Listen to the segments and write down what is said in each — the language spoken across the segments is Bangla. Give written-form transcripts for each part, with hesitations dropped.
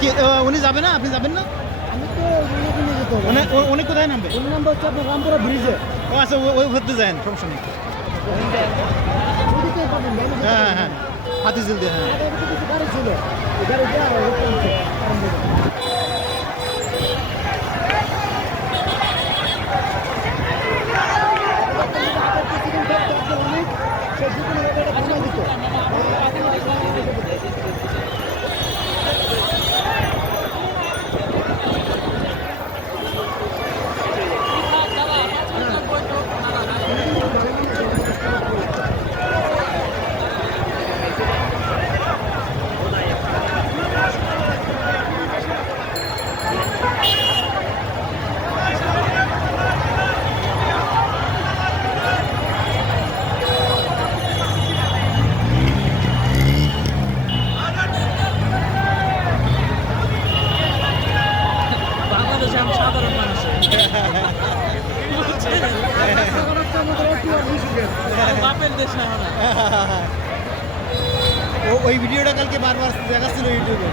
কি উনি যাবে না? আপনি যাবেন না? আমি তো নিয়ে যেতে হবে। উনি কোথায় নামবে? উনি নাম্বার হচ্ছে আপনার রামপুরা ব্রিজে। ও আচ্ছা, ওই ঘুরতে যান, সমস্যা নেই। ওদিকে পাবেন, ডাইনে যেতে হ্যাঁ পাবেন। হ্যাঁ, হাতিঝিল দিয়ে, হ্যাঁ। আগে একটু কিছু গাড়ি ছিল, ওই গাড়ি দিয়ে আর ওই করছে, কারণ বলে। আগের প্রেসিডেন্ট ডক্টর আব্দুল হামিদ, সে যেকোনো ভাবে এটা ঘুমাই দিত। বাংলাদেশে আমি সাধারণ মানুষ এখন হচ্ছে আমাদের এটিআর মিশিগান। বাপের দেশ না আমরা। ওই ভিডিওটা কালকে বারবার দেখাচ্ছিল ইউটিউবে,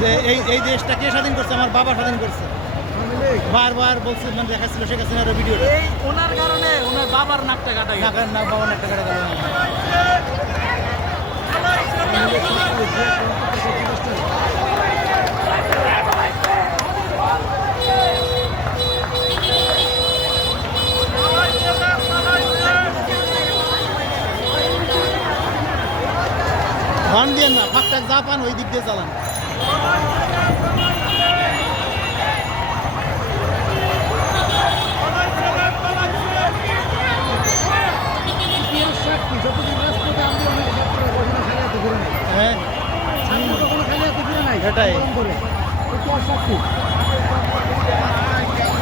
যে এই দেশটা কে স্বাধীন করছে? আমার বাবা স্বাধীন করছে। বারবার বলছে, মানে দেখাচ্ছিল শেখ হাসিনার ওই ভিডিওটা। এই ওনার কারণে ওনার বাবার নাকটা কাটা গেছে। না, বাবা একটা কাটা গেল। হর্ন দিয়ে না, ফাঁকটাক যা পান ওই দিক দিয়ে চালান। ইতিহাস সাক্ষী, যতদিন রাজপথে আন্দোলনের ছাত্ররা কখনো খালি হাতে ঘুরে নাই। হ্যাঁ, ছাত্র কখনো খালি হাতে ঘুরে নাই, এটাই। আন্দোলন করে। ইতিহাস সাক্ষী।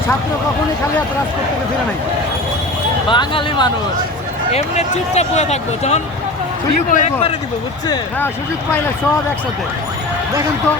ছাত্র কখনোই খালি হাতে রাজপথ থেকে ফিরে নাই। বাঙালি মানুষ এমনি চুপচাপ হয়ে থাকবো, যখন সুযোগ পাইবো। একবারে দিব, বুঝছে? হ্যাঁ, সুযোগ পাইলে সব একসাথে। দেখেন তো